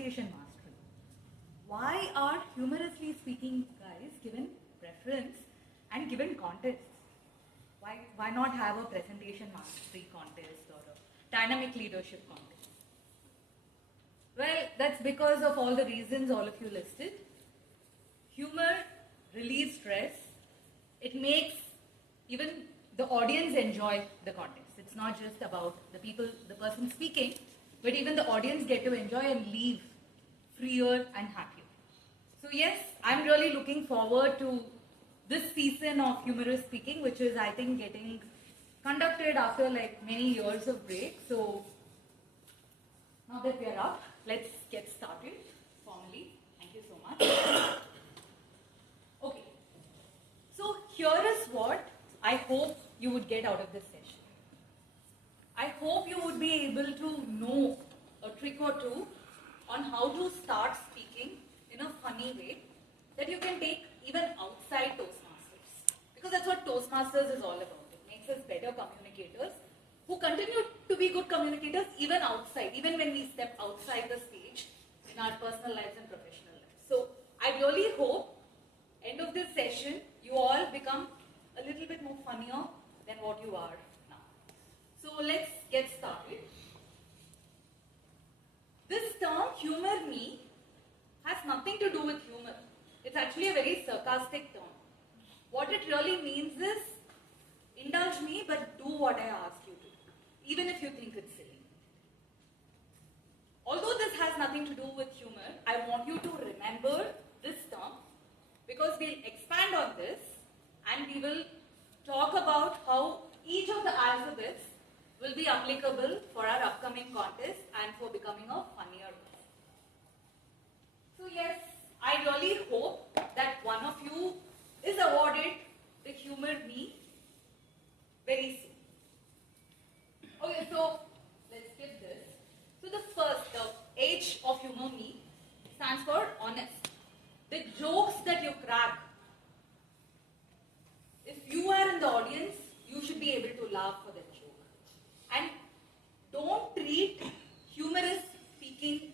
presentation mastery. Why are humorously speaking guys given preference and given contests? Why not have a presentation mastery contest or a dynamic leadership contest? Well, that's because of all the reasons all of you listed. Humor relieves stress. It makes even the audience enjoy the contest. It's not just about the person speaking, but even the audience get to enjoy and leave freer and happier. So yes, I'm really looking forward to this season of Humourous Speaking, which is, I think, getting conducted after like many years of break. So now that we are up, let's get started formally. Thank you so much. Okay, so here is what I hope you would get out of this session. I hope you would be able to know a trick or two on how to start speaking in a funny way that you can take even outside Toastmasters. Because that's what Toastmasters is all about. It makes us better communicators who continue to be good communicators even outside, even when we step outside the stage in our personal lives and professional lives. So I really hope, end of this session, you all become a little bit more funnier than what you are now. So let's get started. This term, humor me, has nothing to do with humor. It's actually a very sarcastic term. What it really means is, indulge me, but do what I ask you to, even if you think it's silly. Although this has nothing to do with humor, I want you to remember this term because we'll expand on this and we will talk about how each of the alphabets will be applicable for our upcoming contest and for becoming a funnier person. So yes, I really hope that one of you is awarded the Humor Me very soon. Okay, so let's skip this. So the H of Humor Me stands for honest. The jokes that you crack, if you are in the audience, you should be able to laugh for that joke. And don't treat humorous speaking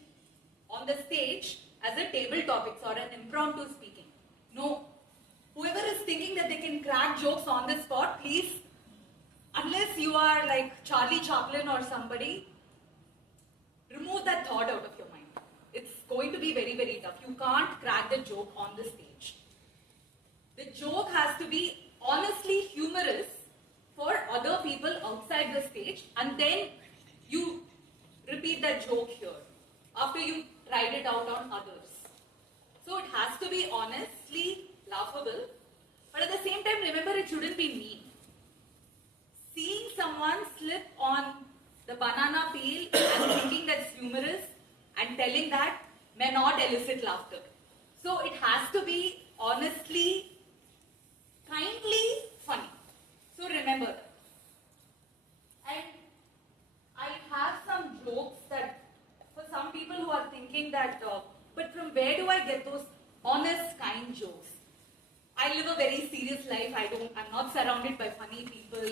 on the stage as a table topics or an impromptu speaking. No. Whoever is thinking that they can crack jokes on the spot, please, unless you are like Charlie Chaplin or somebody, remove that thought out of your mind. It's going to be very, very tough. You can't crack the joke on the stage. The joke has to be honestly humorous for other people outside the stage, and then you repeat that joke here after you tried it out on others. So it has to be honestly laughable, but at the same time, remember, it shouldn't be mean. Seeing someone slip on the banana peel and thinking that's humorous and telling that may not elicit laughter. So it has to be honestly, kindly funny. So remember that. And I have some jokes that for some people who are thinking that, but from where do I get those honest, kind jokes? I live a very serious life. I'm not surrounded by funny people.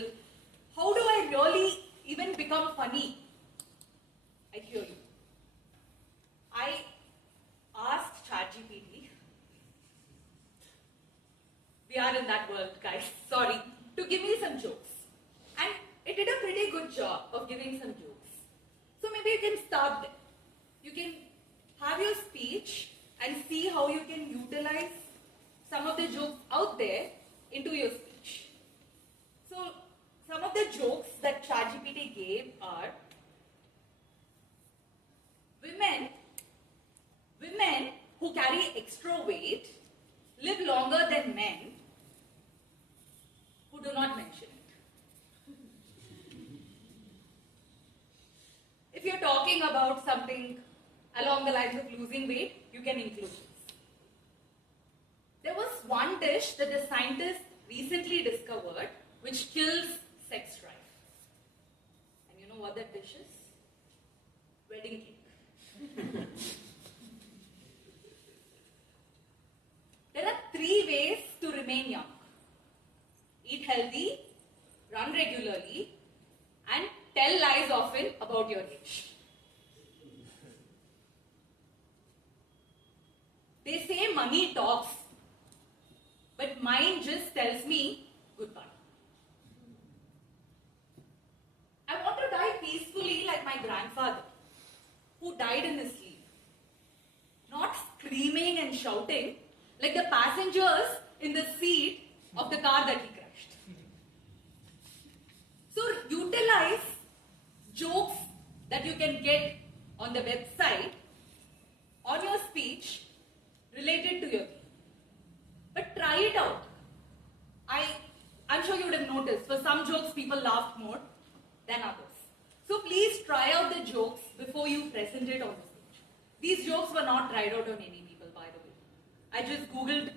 How do I really even become funny? I hear you. I asked ChatGPT. We are in that world, guys. Sorry. To give me some jokes. And it did a pretty good job of giving some jokes. So maybe you can start there. You can have your speech and see how you can utilize some of the jokes out there into your speech. So some of the jokes that ChatGPT gave are women who carry extra weight live longer than men who do not mention it. If you're talking about something along the lines of losing weight, you can include this. There was one dish that the scientists recently discovered which kills sex drive. And you know what that dish is? Wedding cake. There are 3 ways to remain young. Eat healthy, run regularly, and tell lies often about your age. money talks, but mine just tells me goodbye. I want to die peacefully like my grandfather, who died in his sleep. Not screaming and shouting like the passengers in the seat of the car that he crashed. So utilize jokes that you can get on the website on your speech related to your theme. But try it out. I'm sure you would have noticed, for some jokes people laughed more than others. So please try out the jokes before you present it on the stage. These jokes were not tried out on any people, by the way. I just googled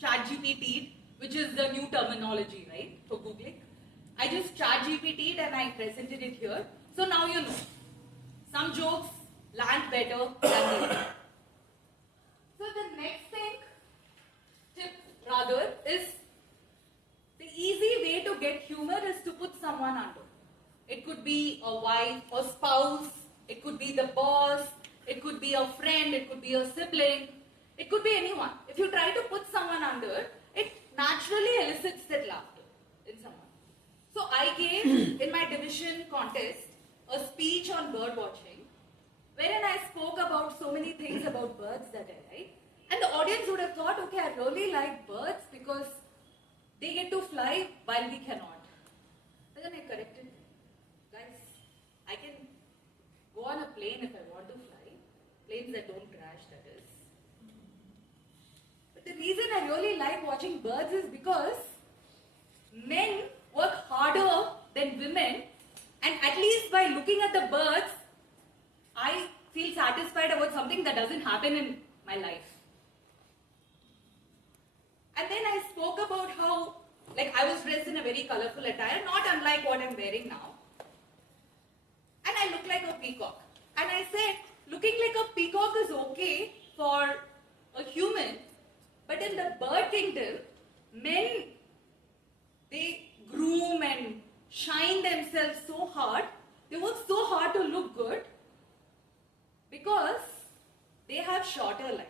ChatGPT, which is the new terminology, right, for Googling. I just ChatGPT'd and I presented it here. So now you know. Some jokes land better than the other. So the next tip rather is, the easy way to get humor is to put someone under. It could be a wife or spouse, it could be the boss, it could be a friend, it could be a sibling, it could be anyone. If you try to put someone under, it naturally elicits that laughter in someone. So I gave in my division contest a speech on bird watching, wherein I spoke about so many things about birds that I like. And the audience would have thought, okay, I really like birds because they get to fly while we cannot. But then I corrected, guys, I can go on a plane if I want to fly. Planes that don't crash, that is. But the reason I really like watching birds is because men work harder than women, and at least by looking at the birds, I feel satisfied about something that doesn't happen in my life. And then I spoke about how, like, I was dressed in a very colorful attire, not unlike what I'm wearing now. And I look like a peacock. And I said, looking like a peacock is okay for a human, but in the bird kingdom, men, they groom and shine themselves so hard, they work so hard to look good because they have shorter lives.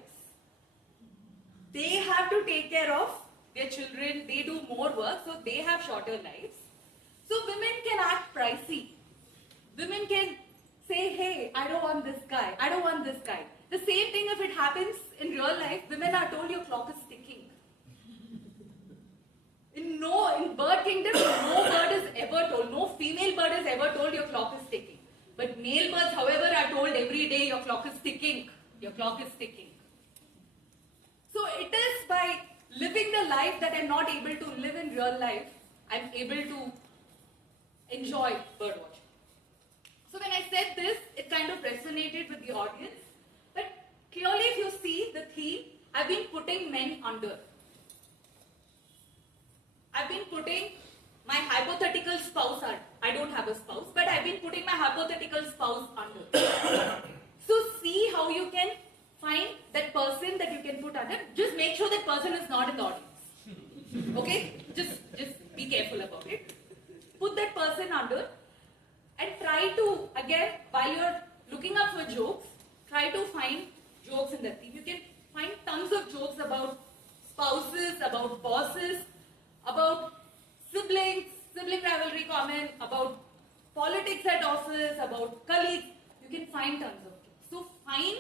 They have to take care of their children, they do more work, so they have shorter lives. So women can act pricey. Women can say, hey, I don't want this guy, I don't want this guy. The same thing if it happens in real life, women are told your clock is ticking. In bird kingdom, no bird is ever told, no female bird is ever told your clock is ticking. But male birds, however, are told every day your clock is ticking, your clock is ticking. So it is by living the life that I'm not able to live in real life, I'm able to enjoy bird watching. So when I said this, it kind of resonated with the audience. But clearly if you see the theme, I've been putting men under. I've been putting my hypothetical spouse under. I don't have a spouse, but I've been putting my hypothetical spouse under. So see how you can find that person that you can put under. Just make sure that person is not in the audience. Okay? Just be careful about it. Put that person under and try to, again, while you're looking up for jokes, try to find jokes in the theme. You can find tons of jokes about spouses, about bosses, about siblings, sibling rivalry common, about politics at office, about colleagues. You can find tons of jokes. So find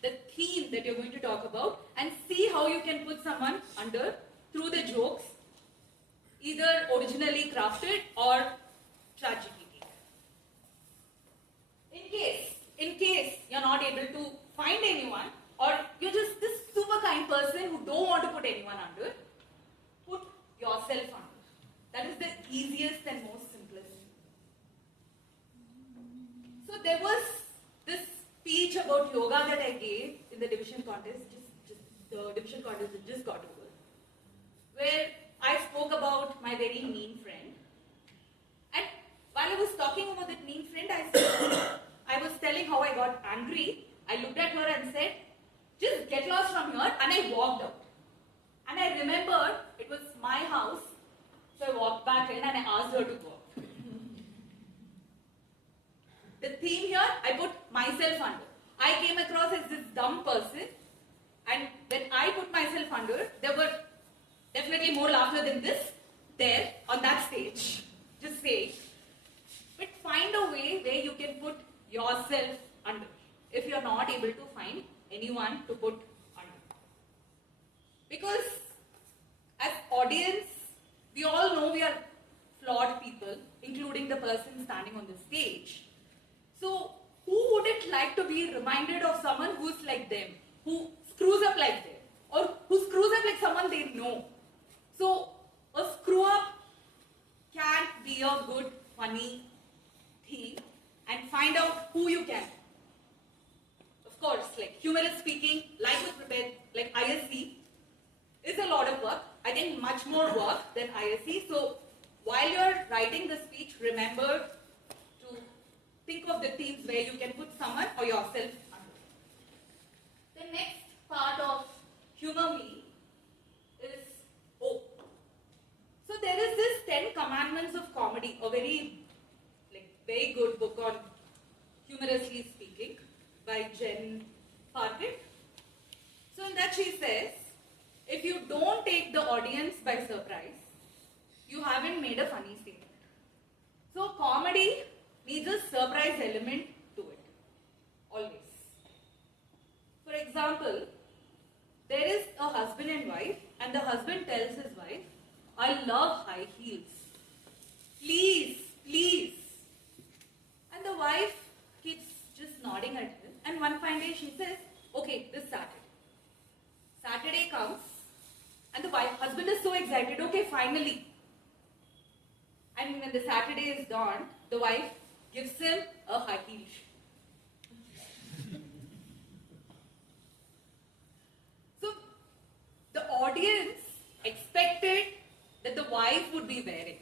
the theme that you're going to talk about and see how you can put someone under through the jokes, either originally crafted or tragedy. In case you're not able to find anyone, or you're just this super kind person who don't want to put anyone under, put yourself under. That is the easiest and most simplest. So there was this speech about yoga that I gave in the division contest, the division contest that just got over, where I spoke about my very mean friend. And while I was talking about that mean friend, I was telling how I got angry. I looked at her and said, just get lost from here, and I walked out. And I remembered it was my house, so I walked back in and I asked her to go out. The theme here, I put myself under. I came across as this dumb person, and when I put myself not able to find anyone to put under. Because as audience, we all know we are flawed people, including the person standing on the stage. So who wouldn't like to be reminded of someone who's like them, who screws up like them, or who screws up like someone they know? So a screw up can be a good, funny thing, and find out who you can. Of course, like humorous speaking, like with prepared, like ISC, is a lot of work. I think much more work than ISC. So while you're writing the speech, remember to think of the themes where you can put someone or yourself under. The next part of Humor Me is So there is this 10 Commandments of Comedy, a very good book on humorously speaking by Jen Parkett. So in that she says, if you don't take the audience by surprise, you haven't made a funny statement. So comedy needs a surprise element to it, always. For example, there is a husband and wife, and the husband tells his wife, I love high heels. Please, please. And the wife keeps just nodding at him. And one fine day she says, okay, this Saturday. Saturday comes, and the husband is so excited, okay, finally. And when the Saturday is dawned, the wife gives him a high heel shoe. So the audience expected that the wife would be wearing.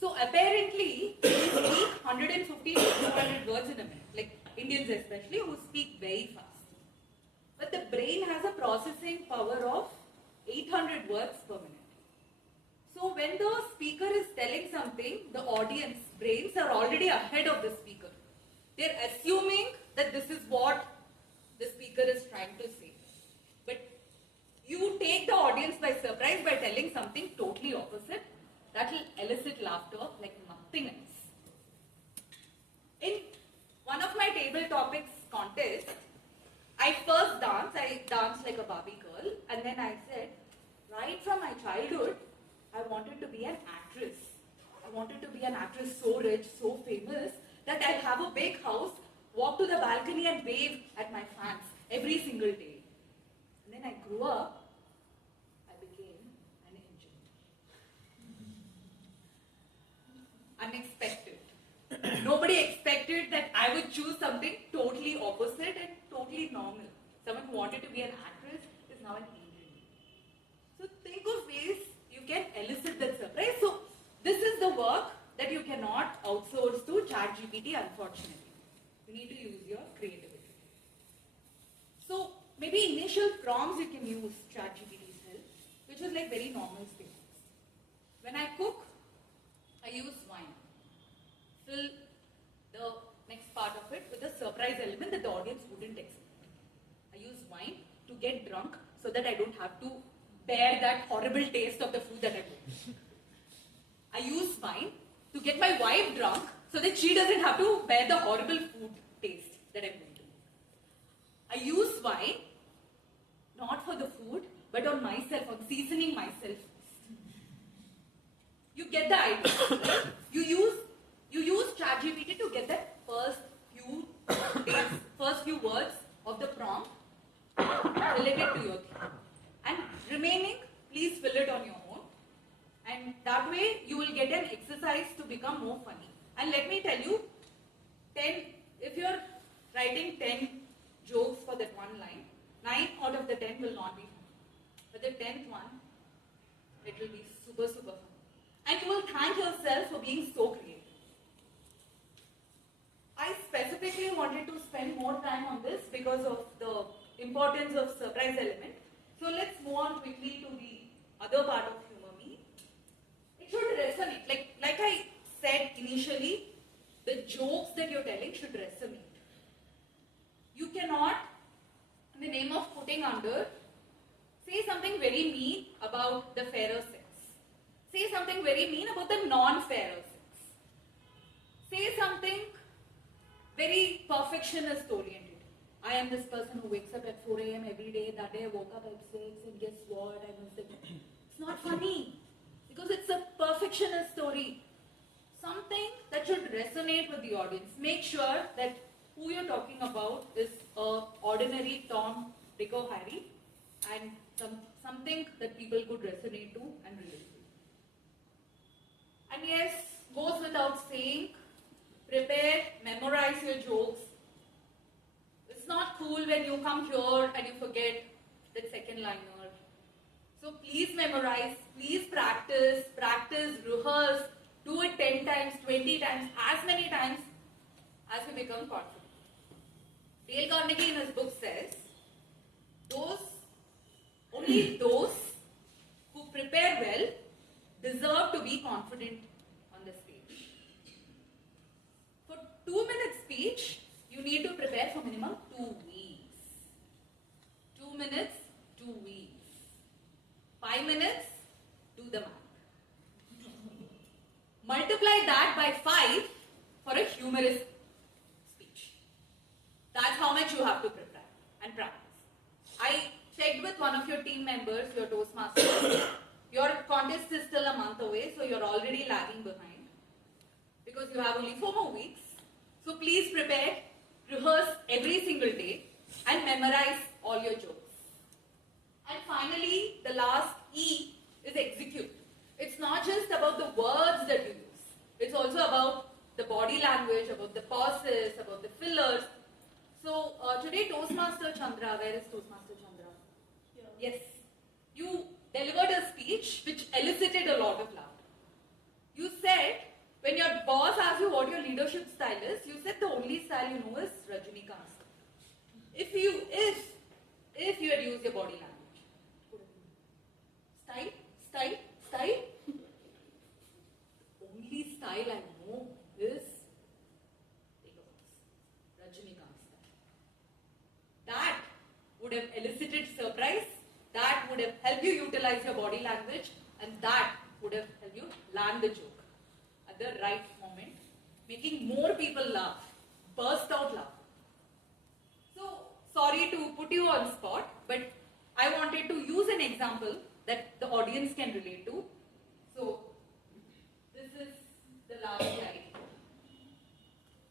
So apparently, we speak 150 to 200 words in a minute, like Indians especially, who speak very fast. But the brain has a processing power of 800 words per minute. So when the speaker is telling something, the audience brains are already ahead of the speaker. They're assuming that this is what the speaker is trying to say. But you take the audience by surprise by telling something totally opposite. That will elicit laughter like nothing else. In one of my table topics contests, I danced like a Barbie girl, and then I said, right from my childhood, I wanted to be an actress. I wanted to be an actress so rich, so famous, that I'll have a big house, walk to the balcony and wave at my fans every single day. And then I grew up, I became an agent. Unexpected. Nobody expected that I would choose something totally opposite and totally normal. Someone who wanted to be an actress is now an agent. So think of ways you can elicit that surprise. So this is the work that you cannot outsource to ChatGPT, unfortunately. You need to use your creativity. So maybe initial prompts you can use ChatGPT's help, which is like very normal statements. When I cook, I use wine. Fill the next part of it with a surprise element that the audience wouldn't expect. I use wine to get drunk so that I don't have to bear that horrible taste of the food that I make. I use wine to get my wife drunk so that she doesn't have to bear the horrible food taste that I'm going to make. I use wine not for the food, but on myself, on seasoning myself. You get the idea, right? You use ChatGPT to get that first few words of the prompt related to your theme. And remaining, please fill it on your own. And that way, you will get an exercise to become more funny. And let me tell you, if you're writing 10 jokes for that one line, 9 out of the 10 will not be funny. But the 10th one, it will be super, super fun. And you will thank yourself for being so creative. I specifically wanted to spend more time on this because of the importance of surprise element. So let's move on quickly to the other part of Humor Me. It should resonate. Like I said initially, the jokes that you're telling should resonate. You cannot, in the name of putting under, say something very mean about the fairer sex. Say something very mean about the non-fairer sex. Say something very perfectionist oriented. I am this person who wakes up at 4 a.m. every day. That day I woke up at 6 and guess what? I was like, it's not funny because it's a perfectionist story. Something that should resonate with the audience. Make sure that who you're talking about is a ordinary Tom, Dick or Harry and something that people could resonate to and relate to. And yes, goes without saying, prepare, memorize your jokes. It's not cool when you come here and you forget that second liner. So please memorize, please practice, rehearse, do it 10 times, 20 times, as many times as you become confident. Dale Carnegie in his book says, only those who prepare well deserve to be confident on the stage. For 2-minute speech, you need to prepare for minimum 2 weeks. 2 minutes, 2 weeks. 5 minutes, do the math. Multiply that by 5 for a humorous speech. That's how much you have to prepare and practice. I checked with one of your team members, your Toastmasters. Your contest is still a month away, so you're already lagging behind because you have only 4 more weeks. So please prepare, rehearse every single day and memorize all your jokes. And finally, the last E is execute. It's not just about the words that you use. It's also about the body language, about the pauses, about the fillers. So today Toastmaster Chandra, where is Toastmaster Chandra? Yeah. Yes. You delivered a speech which elicited a lot of laughter. You said, when your boss asked you what your leadership style is, you said the only style you know is Rajinikanth. If you had used your body language. Style. Only style I know is Rajinikanth style. That would have elicited surprise. That would have helped you utilize your body language, and that would have helped you land the joke at the right moment, making more people laugh, burst out laugh. So, sorry to put you on spot, but I wanted to use an example that the audience can relate to. So, this is the last slide.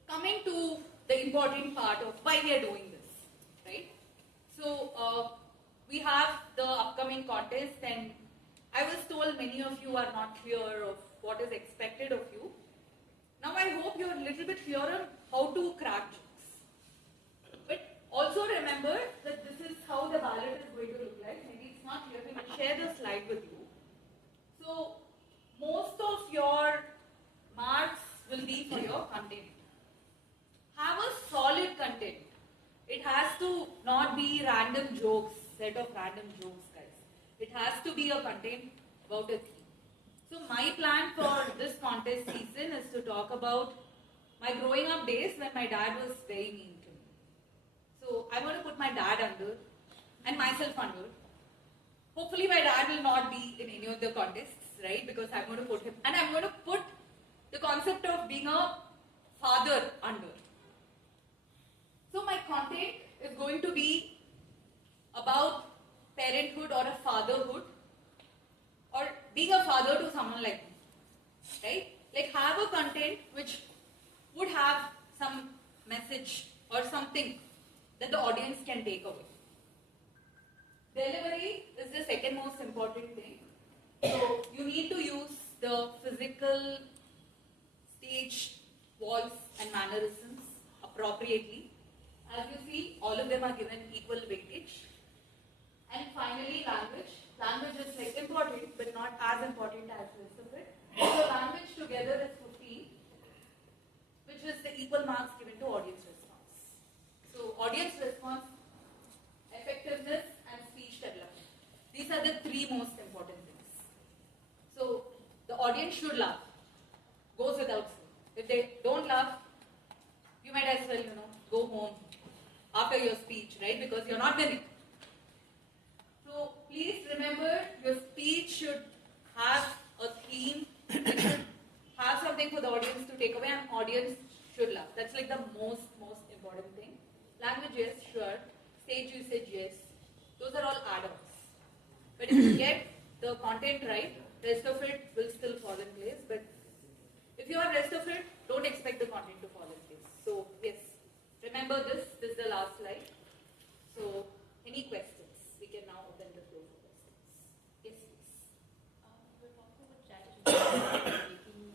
Coming to the important part of why we are doing this, right? So, we have the upcoming contest, and I was told many of you are not clear of what is expected of you. Now I hope you're a little bit clearer how to crack jokes. But also remember that this is how the ballot is going to look like. Maybe it's not clear, we will share the slide with you. So most of your marks will be for your content. Have a solid content. It has to not be random jokes, set of random jokes, guys. It has to be a content about a theme. So my plan for this contest season is to talk about my growing up days when my dad was very mean to me. So I want to put my dad under and myself under. Hopefully my dad will not be in any of the contests, right? Because I'm going to put him, and I'm going to put the concept of being a father under. So my content is going to be about parenthood or a fatherhood, or being a father to someone like me, right? Like have a content which would have some message or something that the audience can take away. Delivery is the second most important thing. So you need to use the physical, stage, voice and mannerisms appropriately. As you see, all of them are given equal weightage. And finally, language. Language is like important, but not as important as the rest of it. So language together is 15, which is the equal marks given to audience response. So audience response, effectiveness, and speech development. These are the 3 most important things. So the audience should laugh. Goes without saying. If they don't laugh, you might as well, go home after your speech, right? Because you're not winning. So please remember, your speech should have a theme. It should have something for the audience to take away, and audience should laugh. That's like the most important thing. Language, yes, sure. stage usage, yes. Those are all add-ons. But if you get the content right, rest of it will still fall in place. But if you are rest of it, don't expect the content to fall in place. So yes, remember this. This is the last slide. So any questions? We can now open the floor for questions. Yes, please. We're talking about ChatGPT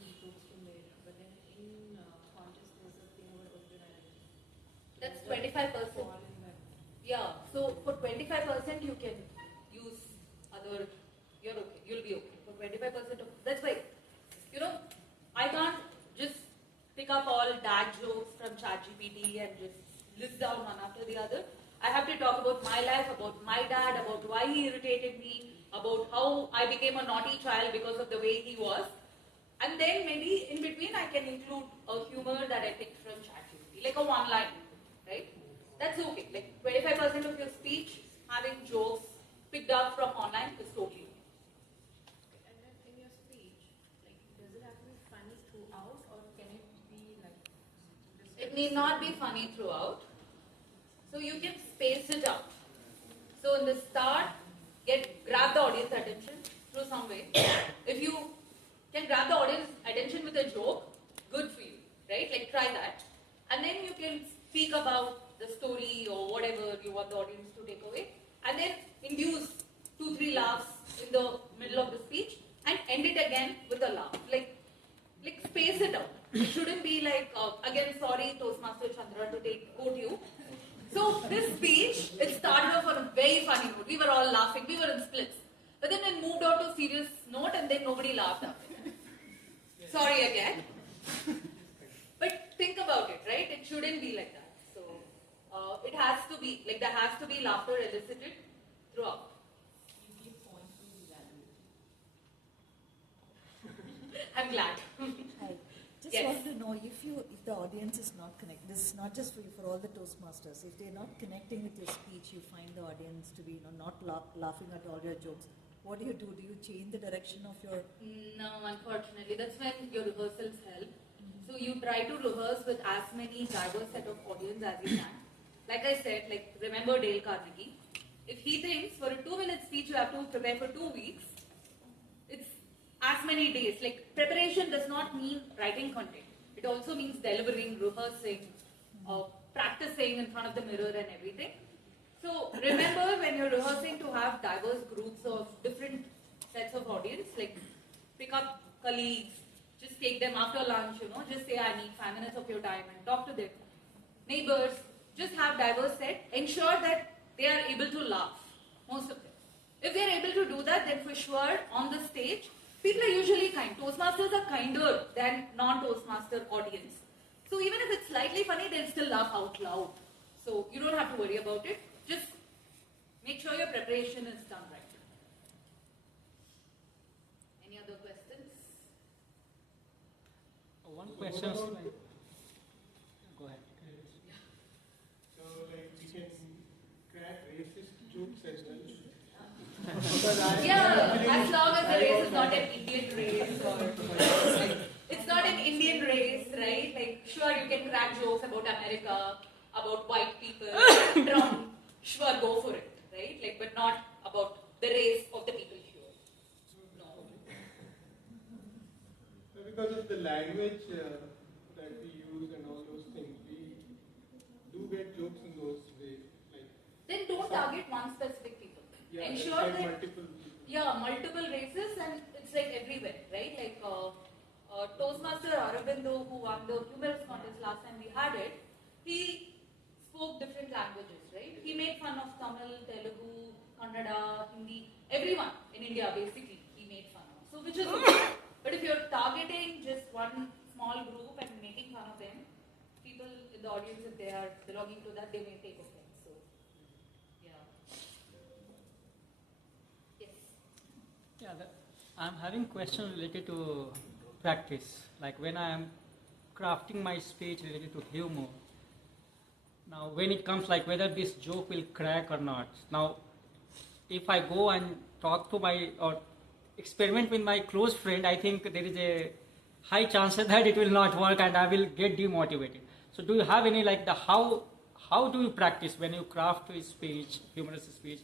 making jokes from there, but then in contest there's a thing about original identity. That's 25%. Yeah. So for 25% you can use other. You're okay. You'll be okay. For 25% of that's why, I can't just pick up all dad jokes from ChatGPT and just list down one after the other. I have to talk about my life, about my dad, about why he irritated me, about how I became a naughty child because of the way he was. And then maybe in between I can include a humor that I picked from ChatGPT, like a one-line, right? That's okay. Like 25% of your speech having jokes picked up from online is totally okay. And then in your speech, like, does it have to be funny throughout, or can it be like? It need not be funny throughout. So you can space it out. So in the start, grab the audience attention through some way. If you can grab the audience attention with a joke, good for you, right? Like try that. And then you can speak about the story or whatever you want the audience to take away. And then induce 2-3 laughs in the middle of the speech and end it again with a laugh. Like space it out. It shouldn't be like, again, sorry, Toastmaster Chandra, to quote you. So this speech, it started off on a very funny note. We were all laughing. We were in splits. But then it moved on to a serious note and then nobody laughed after that. Sorry again. But think about it, right? It shouldn't be like that. So it has to be, like there has to be laughter elicited throughout. You give points to evaluate. I'm glad. I just Yes. want to know if the audience is not connected. This is not just for all the Toastmasters. If they're not connecting with your speech, you find the audience to be not laughing at all your jokes. What do? Do you change the direction of your? No, unfortunately, that's when your rehearsals help. So you try to rehearse with as many diverse set of audience as you can. Like I said, remember Dale Carnegie. If he thinks for a 2-minute speech you have to prepare for 2 weeks, it's as many days. Like preparation does not mean writing content. It also means delivering, rehearsing, practicing in front of the mirror and everything. So remember when you're rehearsing to have diverse groups of different sets of audience, like pick up colleagues, just take them after lunch, just say I need 5 minutes of your time and talk to them. Neighbors, just have diverse set. Ensure that they are able to laugh, most of them. If they are able to do that, then for sure on the stage, people are usually kind. Toastmasters are kinder than non-Toastmaster audience. So even if it's slightly funny, they'll still laugh out loud. So you don't have to worry about it. Just make sure your preparation is done right. Any other questions? One question. Go ahead. So, we can crack racist jokes as well. Yeah, as long as the race is not an Indian race or it's not an Indian race, right? Like, sure, you can crack jokes about America, about white people, Trump. Sure, go for it, right? But not about the race of the people here. No. So because of the language that we use and all those things, we do get jokes in those ways. Then don't target one specific people. Yeah, Ensure like that multiple people. yeah, multiple races, and it's like everywhere, right? Toastmaster Aravindo, who won the Humourous contest last time we had it, he spoke different languages, right? He made fun of Tamil, Telugu, Kannada, Hindi, everyone in India basically he made fun of. So which is okay. But if you're targeting just one small group and making fun of them, people in the audience, if they are belonging to that, they may take offense. So yeah. Yes. Yeah, I'm having question related to practice. Like when I am crafting my speech related to humor. Now, when it comes like whether this joke will crack or not. Now, if I go and talk to or experiment with my close friend, I think there is a high chance that it will not work and I will get demotivated. So, do you have any how how do you practice when you craft a speech, humorous speech?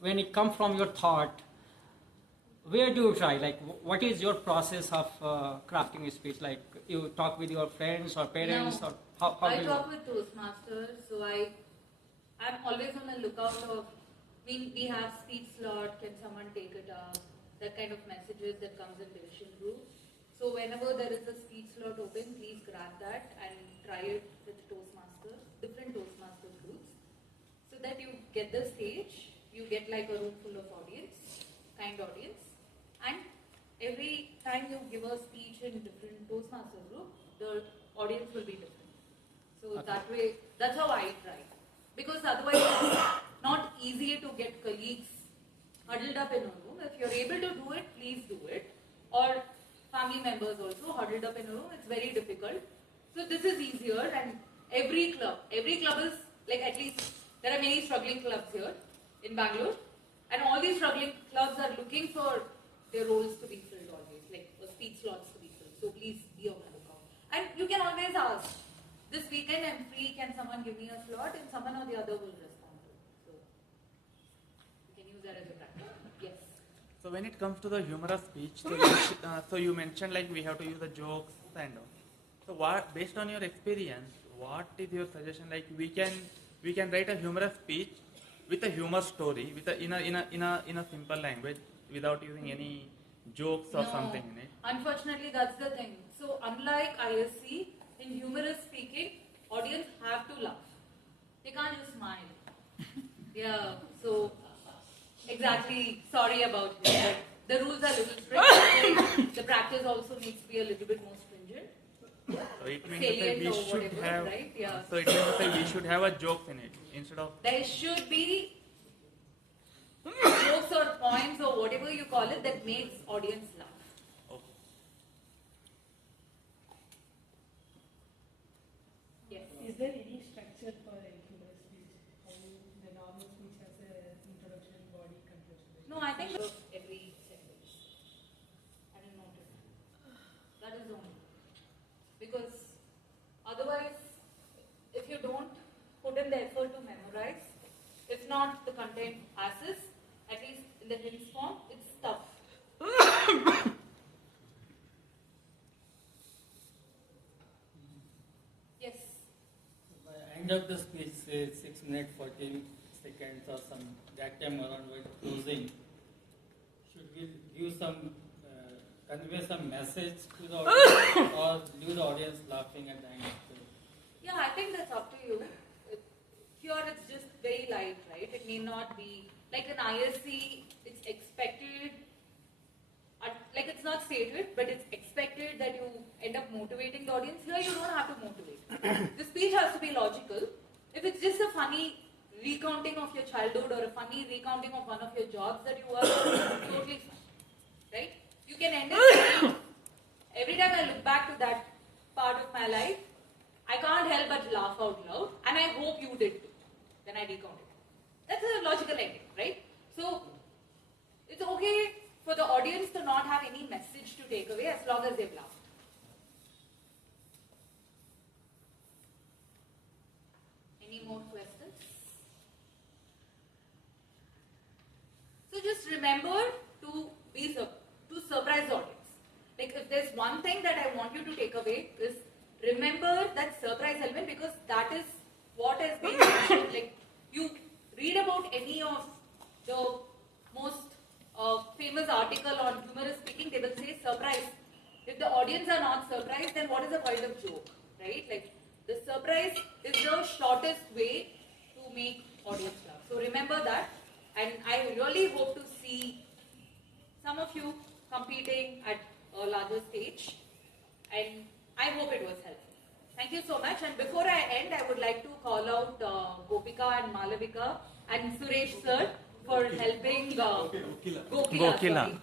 When it comes from your thought, where do you try? Like, what is your process of crafting a speech? Like, you talk with your friends or parents, No. or how I do you? talk with Toastmasters, so I'm always on the lookout of. We have speech slot. Can someone take it up? That kind of messages that comes in division groups. So whenever there is a speech slot open, please grab that and try it with Toastmasters, different Toastmasters groups, so that you get the stage. You get like a room full of audience, kind audience, and every time you give a speech in different Toastmasters group, the audience will be different. So Okay. that way, that's how I try. Because otherwise, it's not easy to get colleagues huddled up in a room. If you're able to do it, please do it. Or family members also huddled up in a room, it's very difficult. So this is easier, and every club is like, at least there are many struggling clubs here in Bangalore, and all these struggling clubs are looking for their roles to be filled always, like speech slots to be filled. So please be on the lookout. And you can always ask, this weekend I'm free, can someone give me a slot? And someone or the other will respond to it. So you can use that as a practice. Yes. So when it comes to the humorous speech, so you mentioned like we have to use the jokes and all. So what, based on your experience, what is your suggestion? Like we can write a humorous speech with a humor story, with in a simple language, without using any jokes or No. something in it. Unfortunately, that's the thing. So unlike ISC, in humorous speaking, audience have to laugh. They can't just smile. Yeah. So exactly. Sorry about this. But the rules are a little strict. The practice also needs to be a little bit more stringent. So it means Salient that we or should whatever, have. right? Yeah. So it means that we should have a joke in it instead of. There should be jokes or points or whatever you call it that makes audience laugh. Okay. Yes. Is there any structure for a humorous speech? How the normal speech has an introduction, body, conclusion? No, I think every sentence. I didn't notice. That is only. Because otherwise, if you don't put in the effort to memorize, if not the content as is, at least in the hints form, it's tough. Yes. By end of the speech, say 6 minutes 14 seconds or some that time around with closing, should we give some convey some message to the audience or leave the audience laughing at the end? Yeah, I think that's up to you. Here it's just very light, right? It may not be like an ISC. It's expected, like it's not stated, but it's expected that you end up motivating the audience. Here you don't have to motivate. The speech has to be logical. If it's just a funny recounting of your childhood or a funny recounting of one of your jobs that you worked, totally fine, right? You can end it saying, every time I look back to that part of my life, I can't help but laugh out loud, and I hope you did too. Then I recount it. That's a logical ending, right? So it's okay for the audience to not have any message to take away as long as they've laughed. Any more questions? So just remember to surprise the audience. Like if there's one thing that I want you to take away is remember that surprise element, because that is what has been mentioned. Like you read about any of the most famous article on humorous speaking, they will say surprise. If the audience are not surprised, then what is the point of joke, right? Like the surprise is the shortest way to make audience laugh. So remember that, and I really hope to see some of you competing at a larger stage, and I hope it was helpful. Thank you so much. And before I end, I would like to call out Gopika and Malavika and Suresh sir for helping Gokila.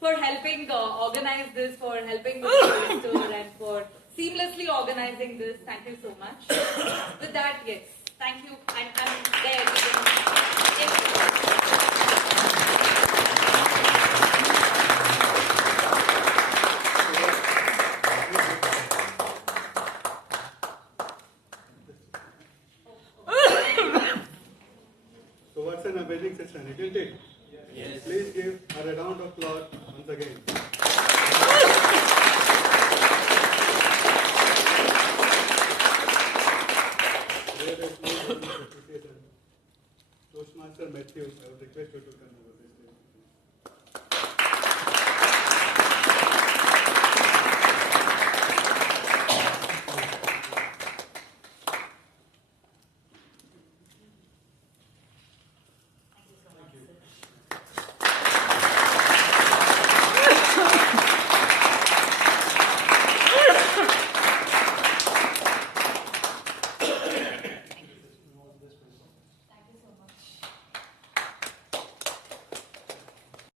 For helping organize this, for helping with the poster, and for seamlessly organizing this. Thank you so much. With that, yes, thank you. I'm there. than a wedding session, isn't it? Yes. Please give her a round of applause once again. Toastmaster Matthew, I would request you to come over this.